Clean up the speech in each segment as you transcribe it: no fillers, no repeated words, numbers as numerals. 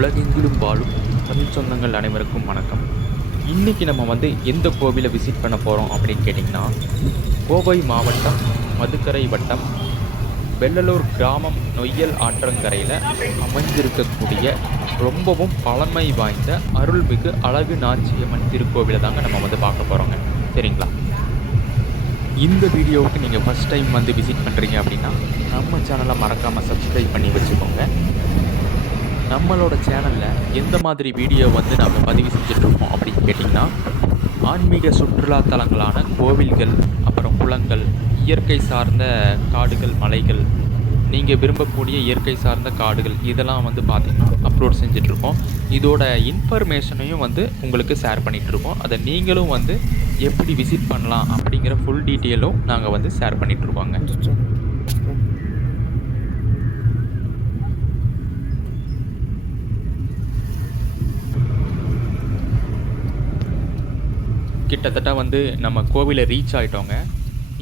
உலகெங்கிலும் வாழும் தமிழ் சொந்தங்கள் அனைவருக்கும் வணக்கம். இன்றைக்கி நம்ம எந்த கோவிலை விசிட் பண்ண போகிறோம் அப்படின்னு கேட்டிங்கன்னா, கோவை மாவட்டம் மதுக்கரை வட்டம் வெள்ளலூர் கிராமம் நொய்யல் ஆற்றங்கரையில் அமைந்திருக்கக்கூடிய ரொம்பவும் பழமை வாய்ந்த அருள்மிகு அழகு நாச்சியம்மன் திருக்கோவிலை தாங்க நம்ம பார்க்க போகிறோங்க. சரிங்களா? இந்த வீடியோவுக்கு நீங்கள் ஃபஸ்ட் டைம் விசிட் பண்ணுறீங்க அப்படின்னா நம்ம சேனலை மறக்காமல் சப்ஸ்கிரைப் பண்ணி வச்சுக்கோங்க. நம்மளோட சேனலில் எந்த மாதிரி வீடியோ நாங்கள் பதிவு செஞ்சிட்ருக்கோம் அப்படின்னு கேட்டிங்கன்னா, ஆன்மீக சுற்றுலா தலங்களான கோவில்கள், அப்புறம் குளங்கள், இயற்கை சார்ந்த காடுகள், மலைகள், நீங்கள் விரும்பக்கூடிய இயற்கை சார்ந்த காடுகள் இதெல்லாம் பார்த்திங்கன்னா அப்லோட் செஞ்சிட்ருக்கோம். இதோட இன்ஃபர்மேஷனையும் உங்களுக்கு ஷேர் பண்ணிகிட்ருக்கோம். அதை நீங்களும் எப்படி விசிட் பண்ணலாம் அப்படிங்கிற ஃபுல் டீட்டெயிலும் நாங்கள் ஷேர் பண்ணிகிட்ருக்கோங்க. கிட்டத்தட்ட நம்ம கோவிலை ரீச் ஆகிட்டோங்க.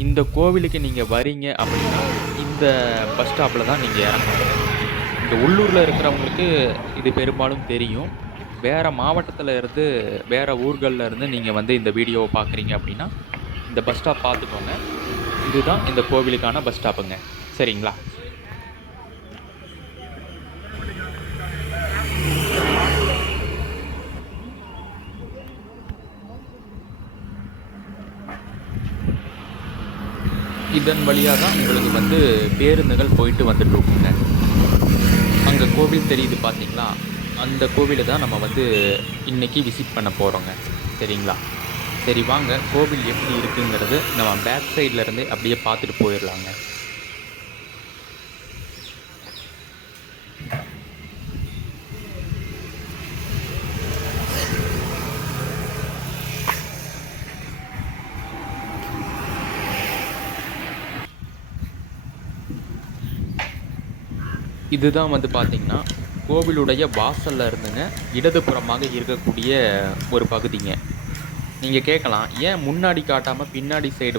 இந்த கோவிலுக்கு நீங்கள் வரீங்க அப்படின்னா இந்த பஸ் ஸ்டாப்பில் தான் நீங்கள் இறங்கணும். இந்த உள்ளூரில் இருக்கிறவங்களுக்கு இது பெரும்பாலும் தெரியும். வேறு மாவட்டத்தில் இருந்து வேறு ஊர்களில் இருந்து நீங்கள் இந்த வீடியோவை பார்க்குறீங்க அப்படின்னா இந்த பஸ் ஸ்டாப் பார்த்துக்கோங்க. இதுதான் இந்த கோவிலுக்கான பஸ் ஸ்டாப்புங்க. சரிங்களா? இதன் வழியாக தான் உங்களுக்கு பேருந்துகள் போயிட்டு வந்துட்டுருக்குங்க. அங்கே கோவில் தெரியுது பார்த்தீங்களா? அந்த கோவிலை தான் நம்ம இன்றைக்கி விசிட் பண்ண போகிறோங்க. சரிங்களா? சரி வாங்க, கோவில் எப்படி இருக்குங்கிறது நம்ம பேக் சைட்லேருந்து அப்படியே பார்த்துட்டு போயிடலாங்க. இதுதான் பார்த்திங்கன்னா கோவிலுடைய வாசலில் இருந்துங்க இடதுபுறமாக இருக்கக்கூடிய ஒரு பகுதிங்க. நீங்கள் கேட்கலாம், ஏன் முன்னாடி காட்டாமல் பின்னாடி சைடு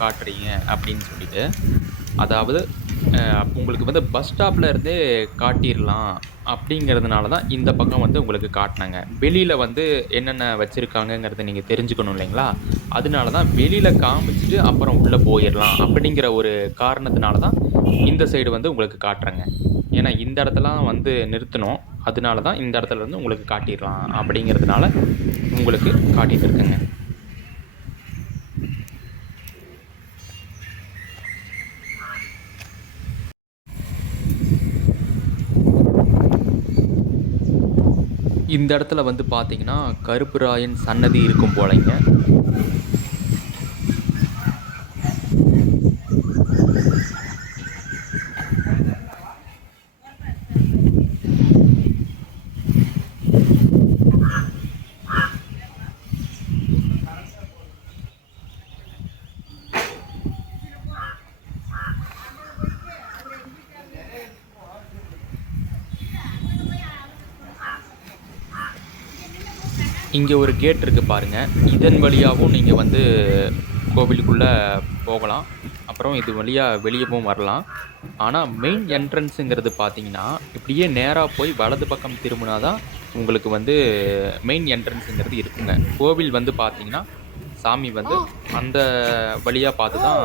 காட்டுறீங்க அப்படின்னு சொல்லிட்டு. அதாவது உங்களுக்கு பஸ் ஸ்டாப்பில் இருந்தே காட்டிடலாம் அப்படிங்கிறதுனால தான் இந்த பக்கம் உங்களுக்கு காட்டினாங்க. வெளியில் என்னென்ன வச்சுருக்காங்கங்கிறத நீங்கள் தெரிஞ்சுக்கணும் இல்லைங்களா? அதனால தான் வெளியில் காமிச்சிட்டு அப்புறம் உள்ளே போயிடலாம் அப்படிங்கிற ஒரு காரணத்தினால தான் இந்த சைடு உங்களுக்கு காட்டுறேங்க. ஏன்னா இந்த இடத்துலாம் நிறுத்தணும். அதனால தான் இந்த இடத்துல இருந்து உங்களுக்கு காட்டிடலாம் அப்படிங்கிறதுனால உங்களுக்கு காட்டிகிட்டு இருக்குங்க. இந்த இடத்துல பார்த்தீங்கன்னா கருப்புராயன் சன்னதி இருக்கும் போலைங்க. இங்கே ஒரு கேட் இருக்குது பாருங்கள். இதன் வழியாகவும் நீங்கள் கோவிலுக்குள்ளே போகலாம். அப்புறம் இது வழியாக வெளியவும் வரலாம். ஆனால் மெயின் என்ட்ரன்ஸுங்கிறது பார்த்தீங்கன்னா இப்படியே நேராக போய் வலது பக்கம் திரும்பினா தான் உங்களுக்கு மெயின் என்ட்ரன்ஸுங்கிறது இருக்குங்க. கோவில் பார்த்தீங்கன்னா சாமி அந்த வழியாக பார்த்து தான்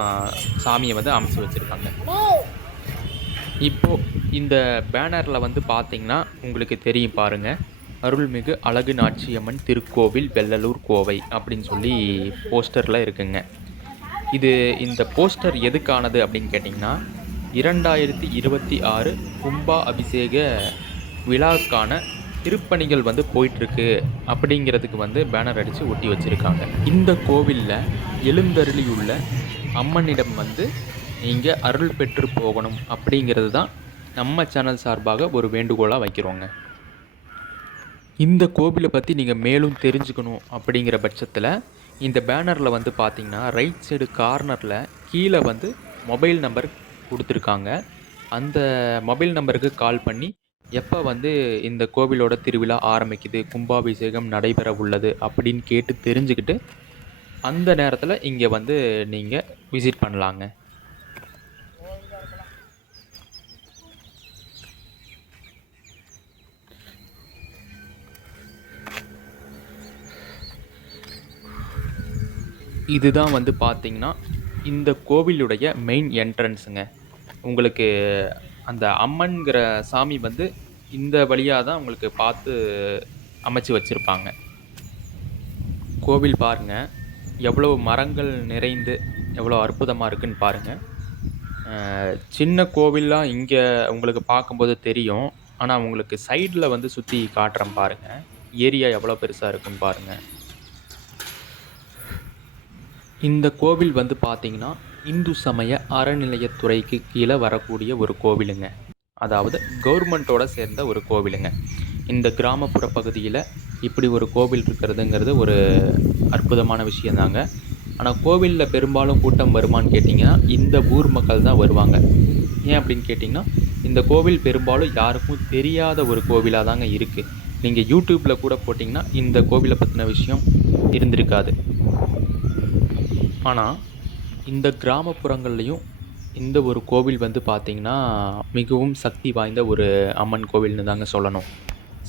சாமியை அமைச்சு வச்சுருக்காங்க. இப்போது இந்த பேனரில் பார்த்தீங்கன்னா உங்களுக்கு தெரியும் பாருங்கள், அருள்மிகு அழகு நாச்சியம்மன் திருக்கோவில் வெள்ளலூர் கோவை அப்படின்னு சொல்லி போஸ்டரில் இருக்குங்க. இந்த போஸ்டர் எதுக்கானது அப்படின்னு கேட்டிங்கன்னா, 2026 கும்பா அபிஷேக விழாக்கான திருப்பணிகள் போயிட்டுருக்கு அப்படிங்கிறதுக்கு பேனர் அடித்து ஒட்டி வச்சுருக்காங்க. இந்த கோவிலில் எழுந்தருளியுள்ள அம்மனிடம் நீங்கள் அருள் பெற்று போகணும் அப்படிங்கிறது தான் நம்ம சேனல் சார்பாக ஒரு வேண்டுகோளாக வைக்கிறோங்க. இந்த கோவிலை பற்றி நீங்கள் மேலும் தெரிஞ்சுக்கணும் அப்படிங்கிற பட்சத்தில் இந்த பேனரில் பார்த்தீங்கன்னா ரைட் சைடு கார்னரில் கீழே மொபைல் நம்பர் கொடுத்துருக்காங்க. அந்த மொபைல் நம்பருக்கு கால் பண்ணி எப்போ இந்த கோவிலோட திருவிழா ஆரம்பிக்குது, கும்பாபிஷேகம் நடைபெற உள்ளது அப்படின்னு கேட்டு தெரிஞ்சுக்கிட்டு அந்த நேரத்தில் இங்கே நீங்கள் விசிட் பண்ணலாங்க. இதுதான் வந்து பார்த்தீங்கன்னா, இந்த கோவிலுடைய மெயின் என்ட்ரன்ஸுங்க. உங்களுக்கு அந்த அம்மன்ங்கிற சாமி வந்து இந்த வழியா தான் உங்களுக்கு பார்த்து அமைச்சு வச்சிருப்பாங்க. கோவில் பாருங்க, எவ்வளவு மரங்கள் நிறைந்து எவ்வளோ அற்புதமா இருக்குன்னு பாருங்க. சின்ன கோவில்லாம் இங்க உங்களுக்கு பார்க்கும்போது தெரியும். ஆனா, உங்களுக்கு சைடுல வந்து சுத்தி காட்டுறேன் பாருங்க. ஏரியா எவ்வளோ பெருசா இருக்குன்னு பாருங்க. இந்த கோவில் வந்து பார்த்தீங்கன்னா, இந்து சமய அறநிலையத்துறைக்கு கீழ வரக்கூடிய ஒரு கோவிலுங்க. அதாவது கவர்மெண்ட்டோட சேர்ந்த ஒரு கோவிலுங்க. இந்த கிராமப்புற பகுதியில இப்படி ஒரு கோவில் இருக்கிறதுங்கிறது ஒரு அற்புதமான விஷயம் தாங்க. ஆனா, கோவில்ல பெரும்பாலும் கூட்டம் வருமான்னு கேட்டீங்கன்னா, இந்த ஊர் மக்கள் தான் வருவாங்க. ஏன் அப்படின்னு கேட்டிங்கன்னா, இந்த கோவில் பெரும்பாலும் யாருக்கும் தெரியாத ஒரு கோவிலா தாங்க இருக்கு. நீங்க YouTubeல கூட போட்டிங்கன்னா, இந்த கோவில பத்தின விஷயம் இருந்திருக்காது. ஆனா, இந்த கிராமப்புறங்கள்லயும் இந்த ஒரு கோவில் வந்து பார்த்தீங்கன்னா, மிகவும் சக்தி வாய்ந்த ஒரு அம்மன் கோவில்னு தாங்க சொல்லணும்.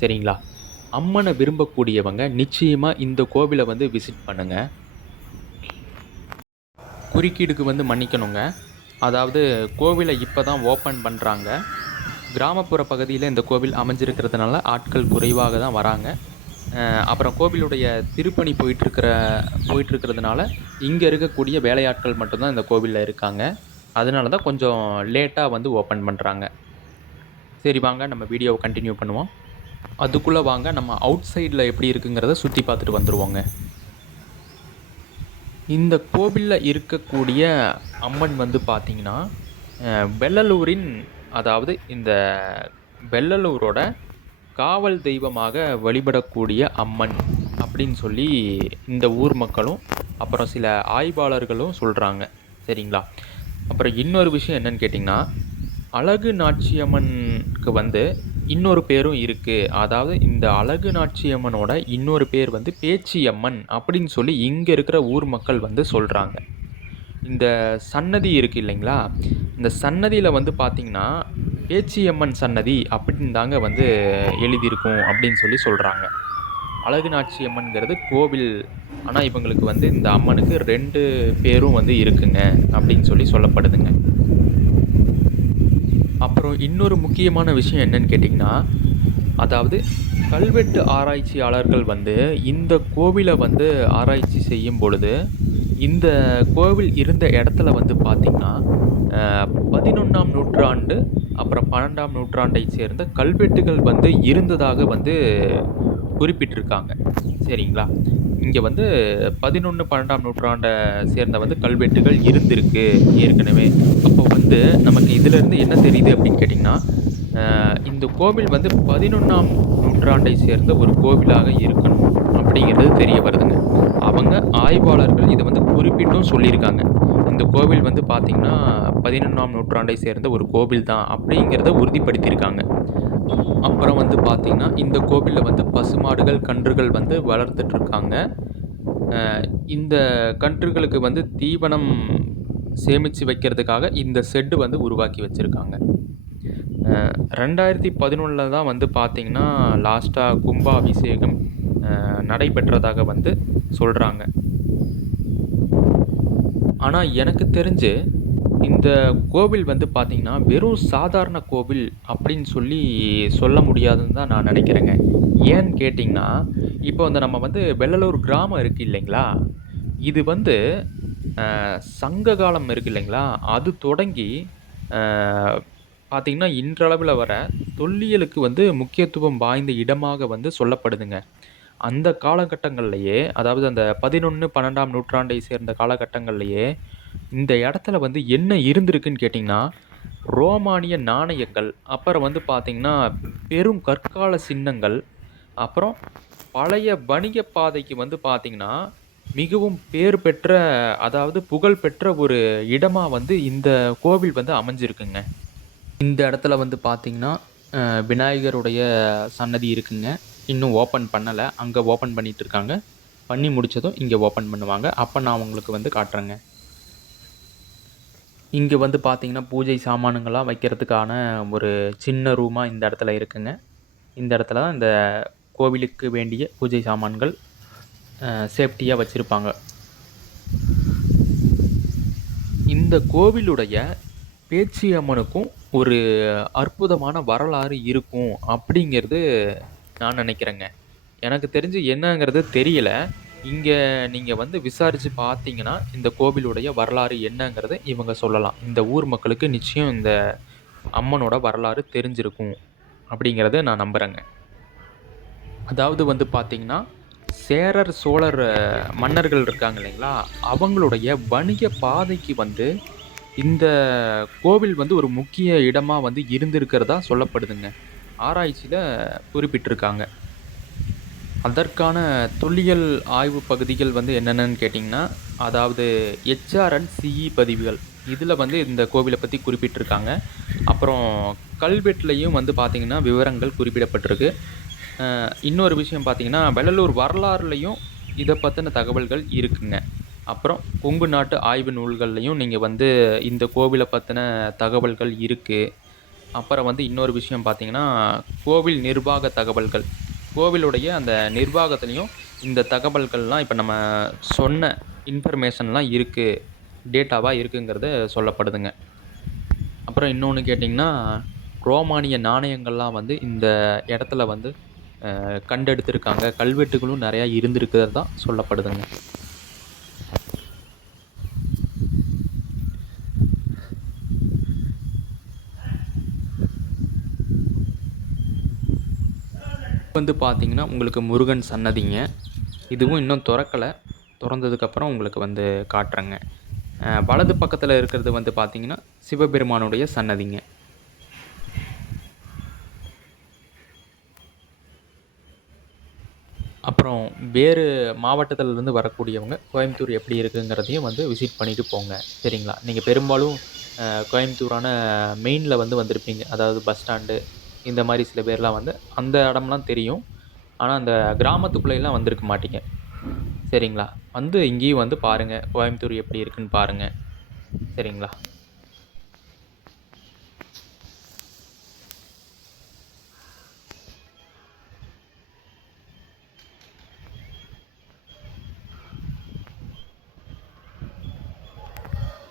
சரிங்களா? அம்மன விரும்பக்கூடியவங்க நிச்சயமா இந்த கோவில வந்து விசிட் பண்ணுங்க. குறுக்கீடுக்கு வந்து மன்னிக்கணுங்க. அதாவது கோவில இப்ப தான் ஓப்பன் பண்றாங்க. கிராமப்புற பகுதியில இந்த கோவில் அமைஞ்சிருக்கிறதுனால ஆட்கள் குறைவாக தான் வராங்க. அப்புறம் கோவிலுடைய திருப்பணி போயிட்டுருக்கிறதுனால, இங்க இருக்கக்கூடிய வேலையாட்கள் மட்டும் தான் இந்த கோவில்ல இருக்காங்க. அதனால தான் கொஞ்சம் லேட்டா வந்து ஓப்பன் பண்றாங்க. சரி வாங்க நம்ம வீடியோவ கன்டின்யூ பண்ணுவோம். அதுக்குள்ள வாங்க நம்ம அவுட் சைடுல எப்படி இருக்குங்கிறத சுத்தி பார்த்துட்டு வந்துருவோங்க. இந்த கோவில்ல இருக்கக்கூடிய அம்மன் வந்து பார்த்தீங்கன்னா, வெள்ளலூரின் அதாவது இந்த வெள்ளலூரோட காவல் தெய்வமாக வழிபடக்கூடிய அம்மன் அப்படின்னு சொல்லி இந்த ஊர் மக்களும், அப்புறம் சில ஆய்வாளர்களும் சொல்றாங்க. சரிங்களா? அப்புறம் இன்னொரு விஷயம் என்னன்னு கேட்டிங்கன்னா, அழகு நாச்சியம்மனுக்கு வந்து இன்னொரு பேரும் இருக்கு. அதாவது இந்த அழகு நாச்சியம்மனோட இன்னொரு பேர் வந்து பேச்சியம்மன் அப்படின்னு சொல்லி இங்க இருக்கிற ஊர் மக்கள் வந்து சொல்றாங்க. இந்த சன்னதி இருக்கு இல்லைங்களா? இந்த சன்னதியில வந்து பார்த்தீங்கன்னா, பேச்சியம்மன் சன்னதி அப்படின்னு தாங்க வந்து எழுதியிருக்கும் அப்படின்னு சொல்லி சொல்றாங்க. அழகு நாச்சியம்மன்ங்கிறது கோவில். ஆனா, இவங்களுக்கு வந்து இந்த அம்மனுக்கு 2 பேரும் வந்து இருக்குங்க அப்படின்னு சொல்லி சொல்லப்படுதுங்க. அப்புறம் இன்னொரு முக்கியமான விஷயம் என்னன்னு கேட்டிங்கன்னா, அதாவது கல்வெட்டு ஆராய்ச்சியாளர்கள் வந்து இந்த கோவில வந்து ஆராய்ச்சி செய்யும் பொழுது, இந்த கோவில் இருந்த இடத்துல வந்து பார்த்தீங்கன்னா, 11ஆம் நூற்றாண்டு, அப்புறம் 12ஆம் நூற்றாண்டை சேர்ந்த கல்வெட்டுகள் வந்து இருந்ததாக வந்து குறிப்பிட்டிருக்காங்க. சரிங்களா? இங்க வந்து 11, 12ஆம் நூற்றாண்ட சேர்ந்த வந்து கல்வெட்டுகள் இருந்திருக்கு ஏற்கனவே. அப்போ வந்து நமக்கு இதிலிருந்து என்ன தெரியுது அப்படின்னு கேட்டிங்கன்னா, இந்த கோவில் வந்து 11ஆம் நூற்றாண்டை சேர்ந்த ஒரு கோவிலாக இருக்கணும் அப்படிங்கிறது தெரிய வருதுங்க. அவங்க ஆய்வாளர்கள் இத வந்து குறிப்பிட்டும் சொல்லியிருக்காங்க. இந்த கோவில் வந்து பார்த்தீங்கன்னா, 11ஆம் நூற்றாண்டை சேர்ந்த ஒரு கோவில் தான் அப்படிங்கிறத உறுதிப்படுத்தியிருக்காங்க. அப்புறம் வந்து பார்த்தீங்கன்னா, இந்த கோவில்ல வந்து பசுமாடுகள், கன்றுகள் வந்து வளர்த்துட்ருக்காங்க. அ இந்த கன்றுகளுக்கு வந்து தீவனம் சேமிச்சு வைக்கிறதுக்காக இந்த ஷெட் வந்து உருவாக்கி வச்சிருக்காங்க. 2011ல தான் வந்து பார்த்தீங்கன்னா, லாஸ்ட்டா கும்பாபிஷேகம் நடைபெற்றதாக வந்து சொல்றாங்க. ஆனா எனக்கு தெரிஞ்சு, இந்த கோவில் வந்து பார்த்தீங்கன்னா, வெறும் சாதாரண கோவில் அப்படின்னு சொல்லி சொல்ல முடியாதுன்னு தான் நான் நெனைக்கிறேங்க. ஏன்னு கேட்டீங்கன்னா, இப்போ வந்து நம்ம வந்து வெள்ளலூர் கிராமம் இருக்கு இல்லைங்களா? இது வந்து சங்க காலம் இருக்கு இல்லைங்களா? அது தொடங்கி அ பார்த்தீங்கன்னா, இன்றளவில வர தொல்லியலுக்கு வந்து முக்கியத்துவம் வாய்ந்த இடமாக வந்து சொல்லப்படுதுங்க. அந்த காலகட்டங்கள்லயே, அதாவது அந்த 11, 12ஆம் நூற்றாண்டை சேர்ந்த காலகட்டங்கள்லயே, இந்த இடத்துல வந்து என்ன இருந்திருக்குன்னு கேட்டீங்கன்னா, ரோமானிய நாணயங்கள், அப்புறம் வந்து பார்த்தீங்கன்னா, பெரும் கற்கால சின்னங்கள், அப்புறம் பழைய வணிக பாதைக்கு வந்து பார்த்தீங்கன்னா, மிகவும் பேர் பெற்ற அதாவது புகழ் பெற்ற ஒரு இடமா வந்து இந்த கோவில் வந்து அமைஞ்சிருக்குங்க. இந்த இடத்துல வந்து பார்த்தீங்கன்னா, விநாயகருடைய சன்னதி இருக்குங்க. இன்னும் ஓப்பன் பண்ணல. அங்க ஓப்பன் பண்ணிட்டுருக்காங்க. பண்ணி முடிச்சதும் இங்க ஓப்பன் பண்ணுவாங்க. அப்ப நான் உங்களுக்கு வந்து காட்டுறேங்க. இங்க வந்து பார்த்தீங்கன்னா, பூஜை சாமானுங்கலாம் வைக்கிறதுக்கான ஒரு சின்ன ரூமா இந்த இடத்துல இருக்குங்க. இந்த இடத்துல தான் இந்த கோவிலுக்கு வேண்டிய பூஜை சாமான்கள் சேஃப்டியா வச்சிருப்பாங்க. இந்த கோவிலுடைய பேச்சியம்மனுக்கும் ஒரு அற்புதமான வரலாறு இருக்கும் அப்படிங்கிறது நான் நினைக்கிறேங்க. எனக்கு தெரிஞ்சு என்னங்கிறது தெரியல. இங்க நீங்க வந்து விசாரிச்சு பார்த்தீங்கன்னா, இந்த கோவிலுடைய வரலாறு என்னங்கிறத இவங்க சொல்லலாம். இந்த ஊர் மக்களுக்கு நிச்சயம் இந்த அம்மனோட வரலாறு தெரிஞ்சிருக்கும் அப்படிங்கிறத நான் நம்புறேங்க. அதாவது வந்து பார்த்தீங்கன்னா, சேரர், சோழர் மன்னர்கள் இருக்காங்க இல்லைங்களா? அவங்களுடைய வணிக பாதைக்கு வந்து இந்த கோவில் வந்து ஒரு முக்கிய இடமா வந்து இருந்திருக்கிறதா சொல்லப்படுதுங்க. ஆராய்ச்சியில குறிப்பிட்டிருக்காங்க. அதற்கான தொல்லியல் ஆய்வு பகுதிகள் வந்து என்னென்னன்னு கேட்டிங்கன்னா, அதாவது HRN CE பதிவுகள். இதில வந்து இந்த கோவில பத்தி குறிப்பிட்டிருக்காங்க. அப்புறம் கல்வெட்டுலயும் வந்து பார்த்தீங்கன்னா, விவரங்கள் குறிப்பிடப்பட்டிருக்கு. இன்னொரு விஷயம் பார்த்தீங்கன்னா, வெள்ளலூர் வரலாறுலயும் இத பத்தின தகவல்கள் இருக்குங்க. அப்புறம் கொங்கு நாட்டு ஆய்வு நூல்கள்லயும் நீங்க வந்து இந்த கோவில பத்தின தகவல்கள் இருக்கு. அப்புறம் வந்து இன்னொரு விஷயம் பார்த்தீங்கன்னா, கோவில் நிர்வாக தகவல்கள். கோவிலுடைய அந்த நிர்வாகத்திலயும் இந்த தகவல்கள்லாம் இப்ப நம்ம சொன்ன இன்ஃபர்மேஷன்லாம் இருக்கு. டேட்டாவா இருக்குங்கிறது சொல்லப்படுதுங்க. அப்புறம் இன்னொன்னு கேட்டீங்கன்னா, ரோமானிய நாணயங்கள்லாம் வந்து இந்த இடத்துல வந்து கண்டெடுத்திருக்காங்க. கல்வெட்டுகளும் நெறையா இருந்திருக்கிறதா சொல்லப்படுதுங்க. வந்து பார்த்தீங்கன்னா, உங்களுக்கு முருகன் சன்னதிங்க. இதுவும் இன்னும் தொறக்கல. தொறந்ததுக்கப்புறம் உங்களுக்கு வந்து காட்டுறேங்க. வலது பக்கத்துல இருக்கிறது வந்து பார்த்தீங்கன்னா, சிவபெருமானுடைய சன்னதிங்க. அப்புறம் வேறு மாவட்டத்திலருந்து வரக்கூடியவங்க, கோயம்புத்தூர் எப்படி இருக்குங்கிறதையும் வந்து விசிட் பண்ணிட்டு போங்க. சரிங்களா? நீங்க பெரும்பாலும் கோயம்புத்தூரான மெயின்ல வந்து வந்திருப்பீங்க. அதாவது பஸ் ஸ்டாண்டு, இந்த மாரி சில பேர்லாம் வந்து அந்த இடம்லாம் தெரியும். ஆனா, அந்த கிராமத்துக்குள்ளேலாம் வந்திருக்க மாட்டீங்க. சரிங்களா? வந்து இங்கேயும் வந்து பாருங்க. கோயம்புத்தூர் எப்படி இருக்குன்னு பாருங்க. சரிங்களா?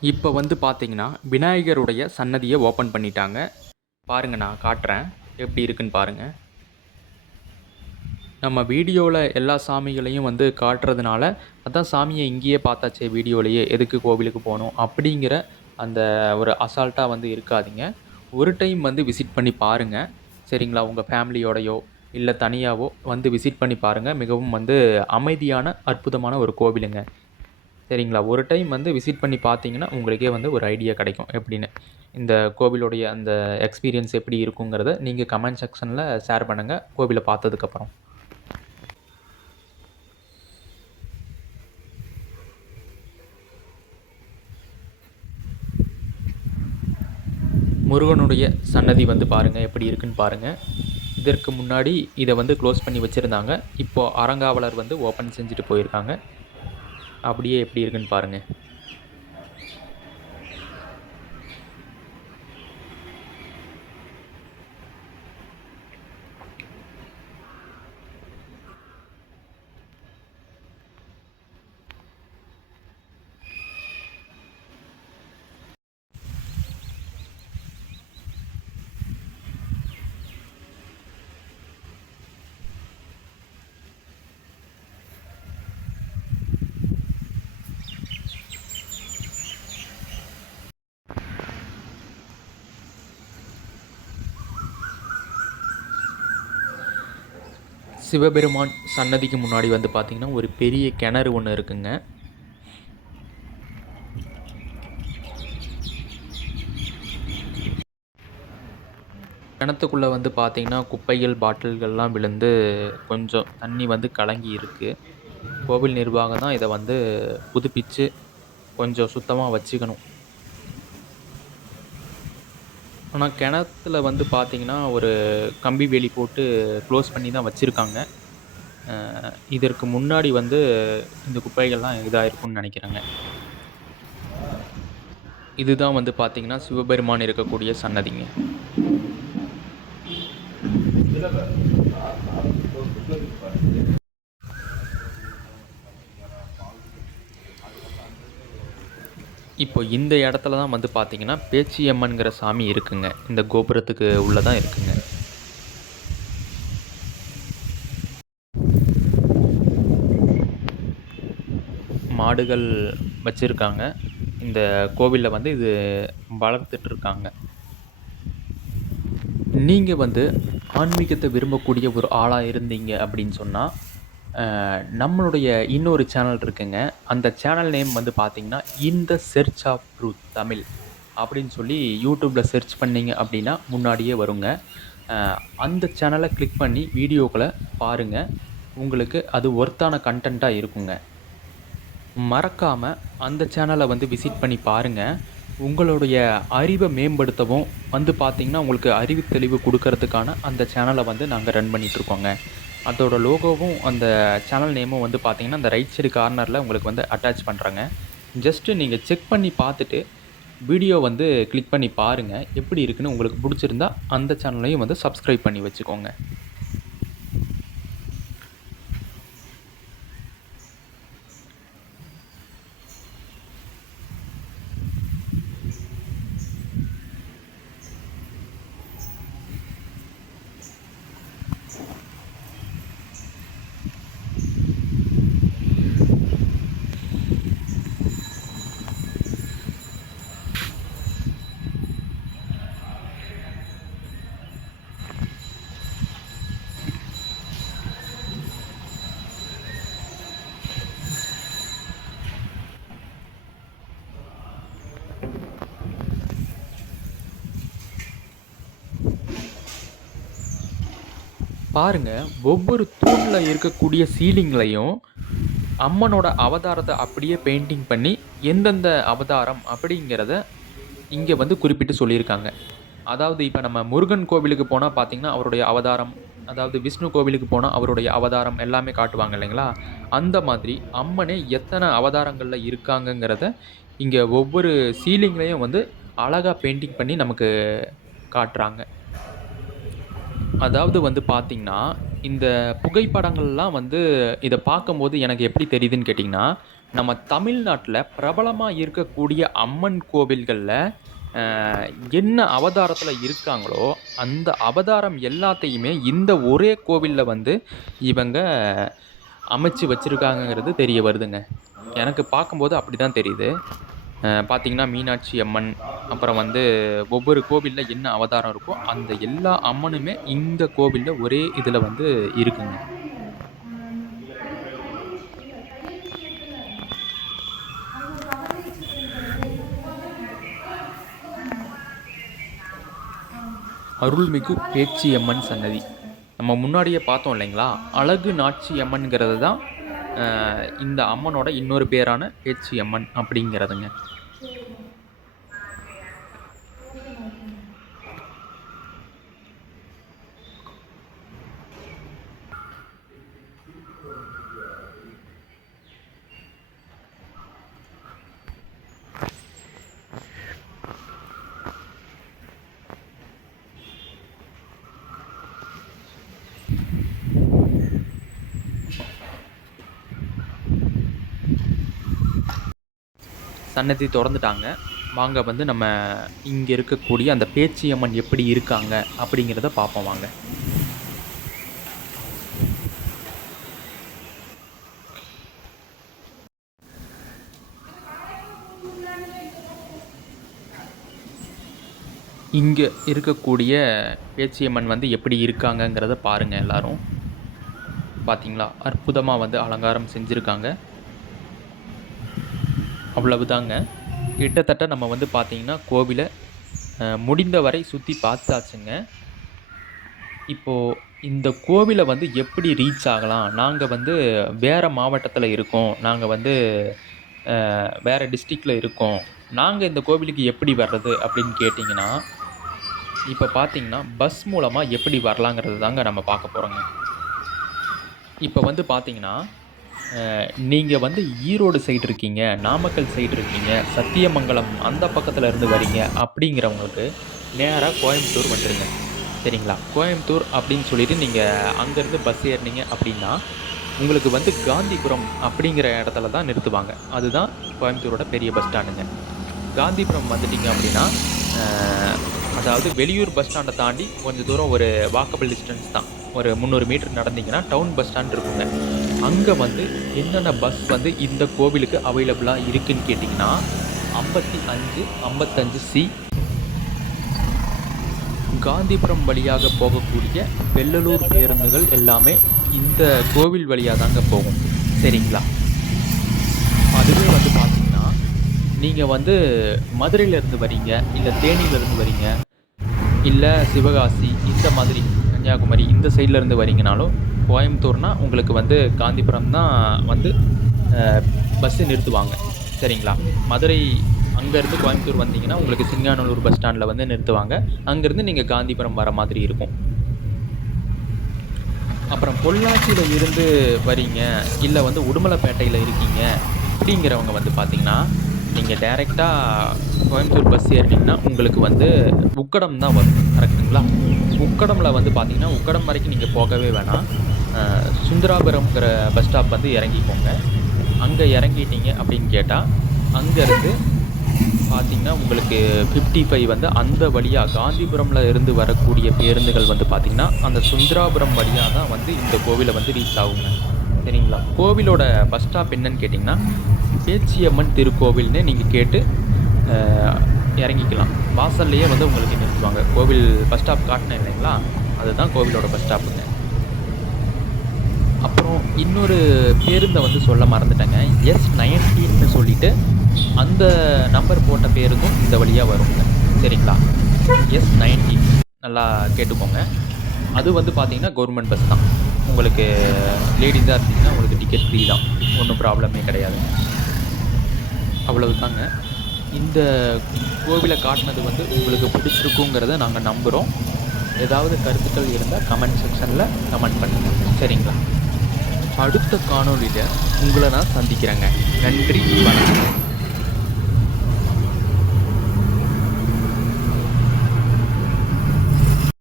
இப்ப வந்து பார்த்தீங்கன்னா, விநாயகருடைய சன்னதிய ஓப்பன் பண்ணிட்டாங்க. பாருங்க நான் காட்டுறேன். எப்படி இருக்குன்னு பாருங்க. நம்ம வீடியோல எல்லா சாமிகளையும் வந்து காட்டுறதுனால, அதான் சாமிய இங்கேயே பார்த்தாச்சே வீடியோலயே, எதுக்கு கோவிலுக்கு போணும்? அப்படிங்கிற அந்த ஒரு அசால்ட்டா வந்து இருக்காதீங்க. ஒரு டைம் வந்து விசிட் பண்ணி பாருங்க. சரிங்களா? உங்க ஃபேமிலியோடயோ, இல்ல தனியாவோ வந்து விசிட் பண்ணி பாருங்க. மிகவும் வந்து அமைதியான, அற்புதமான ஒரு கோவிலுங்க. சரிங்களா? ஒரு டைம் வந்து விசிட் பண்ணி பார்த்தீங்கன்னா, உங்களுக்கே வந்து ஒரு ஐடியா கிடைக்கும் எப்படின்னு. இந்த கோவிலுடைய அந்த எக்ஸ்பீரியன்ஸ் எப்படி இருக்குங்கிறத நீங்க கமெண்ட் செக்ஷன்ல ஷேர் பண்ணுங்க, கோவில பார்த்ததுக்கப்புறம். முருகனுடைய சன்னதி வந்து பாருங்க, எப்படி இருக்குன்னு பாருங்க. இதற்கு முன்னாடி இத வந்து க்ளோஸ் பண்ணி வச்சிருந்தாங்க. இப்போ அறங்காவலர் வந்து ஓப்பன் செஞ்சுட்டு போயிருக்காங்க. அப்படியே எப்படி இருக்குன்னு பாருங்க. சிவபெருமான் சன்னதிக்கு முன்னாடி வந்து பார்த்தீங்கன்னா, ஒரு பெரிய கிணறு ஒண்ணு இருக்குங்க. கிணத்துக்குள்ள வந்து பார்த்தீங்கன்னா, குப்பைகள், பாட்டில்கள்லாம் விழுந்து கொஞ்சம் தண்ணி வந்து கலங்கி இருக்கு. கோவில் நிர்வாகம் தான் இத வந்து புதுப்பிச்சு கொஞ்சம் சுத்தமா வச்சுக்கணும். ஆனா கிணத்துல வந்து பார்த்தீங்கன்னா, ஒரு கம்பி வேலி போட்டு க்ளோஸ் பண்ணி தான் வச்சிருக்காங்க. இதற்கு முன்னாடி வந்து இந்த குப்பைகள்லாம் இதாயிருக்கும்னு நெனைக்கிறேங்க. இதுதான் வந்து பார்த்தீங்கன்னா, சிவபெருமான் இருக்கக்கூடிய சன்னதிங்க. இப்போ இந்த இடத்துல தான் வந்து பார்த்தீங்கன்னா பேச்சியம்மன்கிற சாமி இருக்குங்க. இந்த கோபுரத்துக்கு உள்ள தான் இருக்குங்க. மாடுகள் வச்சுருக்காங்க. இந்த கோவிலில் வந்து இது வளர்த்துட்ருக்காங்க. நீங்கள் வந்து ஆன்மீகத்தை விரும்பக்கூடிய ஒரு ஆளாக இருந்தீங்க அப்படின்னு சொன்னால் நம்மளுடைய இன்னொரு சேனல் இருக்குங்க. அந்த சேனல் நேம் வந்து பார்த்தீங்கன்னா இன் த செர்ச் ஆஃப் ட்ரூத் தமிழ் அப்படின்னு சொல்லி யூடியூப்பில் சர்ச் பண்ணிங்க அப்படின்னா முன்னாடியே வருங்க. அந்த சேனலை கிளிக் பண்ணி வீடியோக்களை பாருங்கள். உங்களுக்கு அது ஒர்த்தான கண்டென்ட்டாக இருக்குங்க. மறக்காமல் அந்த சேனலை வந்து விசிட் பண்ணி பாருங்கள். உங்களுடைய அறிவை மேம்படுத்தவும் வந்து பார்த்திங்கன்னா உங்களுக்கு அறிவு தெளிவு கொடுக்கறதுக்கான அந்த சேனலை வந்து நாங்கள் ரன் பண்ணிகிட்ருக்கோங்க. அதோட லோகோவும் அந்த சேனல் நேமும் வந்து பார்த்திங்கன்னா அந்த ரைட் சைடு கார்னரில் உங்களுக்கு வந்து அட்டாச் பண்ணுறாங்க. ஜஸ்ட்டு நீங்கள் செக் பண்ணி பார்த்துட்டு வீடியோ வந்து கிளிக் பண்ணி பாருங்கள். எப்படி இருக்குன்னு உங்களுக்கு பிடிச்சிருந்தா அந்த சேனலையும் வந்து சப்ஸ்கிரைப் பண்ணி வச்சுக்கோங்க. பாருங்க, ஒவ்வொரு தூணில் இருக்கக்கூடிய சீலிங்லையும் அம்மனோட அவதாரத்தை அப்படியே பெயிண்டிங் பண்ணி எந்தெந்த அவதாரம் அப்படிங்கிறத இங்கே வந்து குறிப்பிட்டு சொல்லியிருக்காங்க. அதாவது இப்போ நம்ம முருகன் கோவிலுக்கு போனால் பார்த்திங்கன்னா அவருடைய அவதாரம், அதாவது விஷ்ணு கோவிலுக்கு போனால் அவருடைய அவதாரம் எல்லாமே காட்டுவாங்க இல்லைங்களா? அந்த மாதிரி அம்மனே எத்தனை அவதாரங்களில் இருக்காங்கங்கிறத இங்கே ஒவ்வொரு சீலிங்லையும் வந்து அழகாக பெயிண்டிங் பண்ணி நமக்கு காட்டுறாங்க. அதாவது வந்து பார்த்திங்கன்னா, இந்த புகைப்படங்கள்லாம் வந்து இதை பார்க்கும்போது எனக்கு எப்படி தெரியுதுன்னு கேட்டிங்கன்னா, நம்ம தமிழ்நாட்டில் பிரபலமாக இருக்கக்கூடிய அம்மன் கோவில்களில் என்ன அவதாரத்தில் இருக்காங்களோ, அந்த அவதாரம் எல்லாத்தையுமே இந்த ஒரே கோவிலில் வந்து இவங்க அமைச்சு வச்சுருக்காங்கங்கிறது தெரிய வருதுங்க. எனக்கு பார்க்கும்போது அப்படி தான் தெரியுது. பார்த்திங்கன்னா மீனாட்சி அம்மன், அப்புறம் வந்து ஒவ்வொரு கோவிலில் என்ன அவதாரம் இருக்கோ அந்த எல்லா அம்மனுமே இந்த கோவிலில் ஒரே இதில் வந்து இருக்குங்க. அருள்மிகு பேச்சியம்மன் சன்னதி நம்ம முன்னாடியே பார்த்தோம் இல்லைங்களா? அழகு நாச்சி அம்மன்கிறது தான் இந்த அம்மனோட இன்னொரு பேரான பேச்சியம்மன் அப்படிங்கிறதுங்க. சன்னதி திறந்துட்டாங்க. வாங்க வந்து நம்ம இங்கே இருக்கக்கூடிய அந்த பேச்சியம்மன் எப்படி இருக்காங்க அப்படிங்கிறத பார்ப்போம் வாங்க. இங்கே இருக்கக்கூடிய பேச்சியம்மன் வந்து எப்படி இருக்காங்கங்கிறத பாருங்கள் எல்லாரும். பார்த்தீங்களா, அற்புதமாக வந்து அலங்காரம் செஞ்சுருக்காங்க. அவ்வளவுதாங்க. கிட்டத்தட்ட நம்ம வந்து பார்த்திங்கன்னா கோவிலை முடிந்தவரை சுற்றி பார்த்தாச்சுங்க. இப்போது இந்த கோவிலை வந்து எப்படி ரீச் ஆகலாம்? நாங்கள் வந்து வேறு மாவட்டத்தில் இருக்கோம், நாங்கள் வந்து வேறு டிஸ்ட்ரிக்டில் இருக்கோம், நாங்கள் இந்த கோவிலுக்கு எப்படி வர்றது அப்படின்னு கேட்டிங்கன்னா, இப்போ பார்த்திங்கன்னா பஸ் மூலமாக எப்படி வரலாங்கிறது தாங்க நம்ம பார்க்க போகிறோங்க. இப்போ வந்து பார்த்திங்கன்னா நீங்கள் வந்து ஈரோடு சைடு இருக்கீங்க, நாமக்கல் சைடு இருக்கீங்க, சத்தியமங்கலம் அந்த பக்கத்தில் இருந்து வரீங்க அப்படிங்கிறவங்களுக்கு நேராக கோயம்புத்தூர் வந்துடுங்க. சரிங்களா? கோயம்புத்தூர் அப்படின்னு சொல்லிவிட்டு நீங்கள் அங்கேருந்து பஸ் ஏறினீங்க அப்படின்னா உங்களுக்கு வந்து காந்திபுரம் அப்படிங்கிற இடத்துல தான் நிறுத்துவாங்க. அதுதான் கோயம்புத்தூரோட பெரிய பஸ் ஸ்டாண்டுங்க. காந்திபுரம் வந்துட்டீங்க அப்படின்னா அதாவது வெளியூர் பஸ் ஸ்டாண்டை தாண்டி கொஞ்சம் தூரம் ஒரு வாக்கபிள் டிஸ்டன்ஸ் தான். ஒரு 300 மீட்டர் நடந்தீங்கன்னா டவுன் பஸ் ஸ்டாண்ட் இருக்குங்க. அங்கே வந்து என்னென்ன பஸ் வந்து இந்த கோவிலுக்கு அவைலபிளாக இருக்குதுன்னு கேட்டிங்கன்னா 55, 55C காந்திபுரம் வழியாக போகக்கூடிய வெள்ளலூர் பேருந்துகள் எல்லாமே இந்த கோவில் வழியாக தாங்க போகும். சரிங்களா? அதுவே வந்து பார்த்தீங்கன்னா, நீங்கள் வந்து மதுரையிலேருந்து வரீங்க, இல்லை தேனியிலேருந்து வரீங்க, இல்லை சிவகாசி இந்த மாதிரி கன்னியாகுமரி இந்த சைட்லேருந்து வரீங்கனாலும் கோயம்புத்தூர்னா உங்களுக்கு வந்து காந்திபுரம் தான் வந்து பஸ்ஸு நிறுத்துவாங்க. சரிங்களா? மதுரை அங்கேருந்து கோயம்புத்தூர் வந்தீங்கன்னா உங்களுக்கு சிங்காநல்லூர் பஸ் ஸ்டாண்டில் வந்து நிறுத்துவாங்க. அங்கேருந்து நீங்கள் காந்திபுரம் வர மாதிரி இருக்கும். அப்புறம் பொள்ளாச்சியில் இருந்து வரீங்க, இல்லை வந்து உடுமலைப்பேட்டையில் இருக்கீங்க அப்படிங்கிறவங்க வந்து பார்த்தீங்கன்னா, நீங்கள் டைரெக்டாக கோயம்புத்தூர் பஸ் ஏறினீங்கன்னா உங்களுக்கு வந்து உக்கடம் தான் வரும். கரெக்டுங்களா? உக்கடமில் வந்து பார்த்தீங்கன்னா, உக்கடம் வரைக்கும் நீங்கள் போகவே வேணாம். சுந்தராபுரம்ங்கிற பஸ் ஸ்டாப் வந்து இறங்கிக்கோங்க. அங்கே இறங்கிட்டீங்க அப்படின்னு கேட்டால், அங்கேருந்து பார்த்தீங்கன்னா உங்களுக்கு 55 வந்து அந்த வழியாக காந்திபுரமில் இருந்து வரக்கூடிய பேருந்துகள் வந்து பார்த்திங்கன்னா அந்த சுந்தராபுரம் வழியாக தான் வந்து இந்த கோவிலை வந்து ரீச் ஆகுங்க. சரிங்களா? கோவிலோட பஸ் ஸ்டாப் என்னன்னு கேட்டிங்கன்னா பேச்சியம்மன் திருக்கோவில்னு நீங்கள் கேட்டு இறங்கிக்கலாம். வாசல்லையே வந்து உங்களுக்கு நிறுத்துவாங்க. கோவில் பஸ் ஸ்டாப் காட்டினேன் இல்லைங்களா, அதுதான் கோவிலோட பஸ் ஸ்டாப்புங்க. அப்புறம் இன்னொரு பேருந்தை வந்து சொல்ல மறந்துட்டேங்க. S19ன்னு சொல்லிட்டு அந்த நம்பர் போட்ட பேருந்தும் இந்த வழியாக வருங்க. சரிங்களா? S19 நல்லா கேட்டுக்கோங்க. அது வந்து பார்த்தீங்கன்னா கவர்மெண்ட் பஸ் தான். உங்களுக்கு லேடிஸாக இருந்தீங்கன்னா உங்களுக்கு டிக்கெட் ஃப்ரீ தான், ஒன்றும் ப்ராப்ளமே கிடையாதுங்க. அவ்வளவு தாங்க. இந்த கோவிலை காட்டினது வந்து உங்களுக்கு பிடிச்சிருக்குங்கிறத நாங்கள் நம்புகிறோம். ஏதாவது கருத்துக்கள் இருந்தால் கமெண்ட் செக்ஷனில் கமெண்ட் பண்ணுங்கள். சரிங்களா? அடுத்த காணொலியில் உங்களை நான் சந்திக்கிறேங்க. நன்றி, வணக்கம்.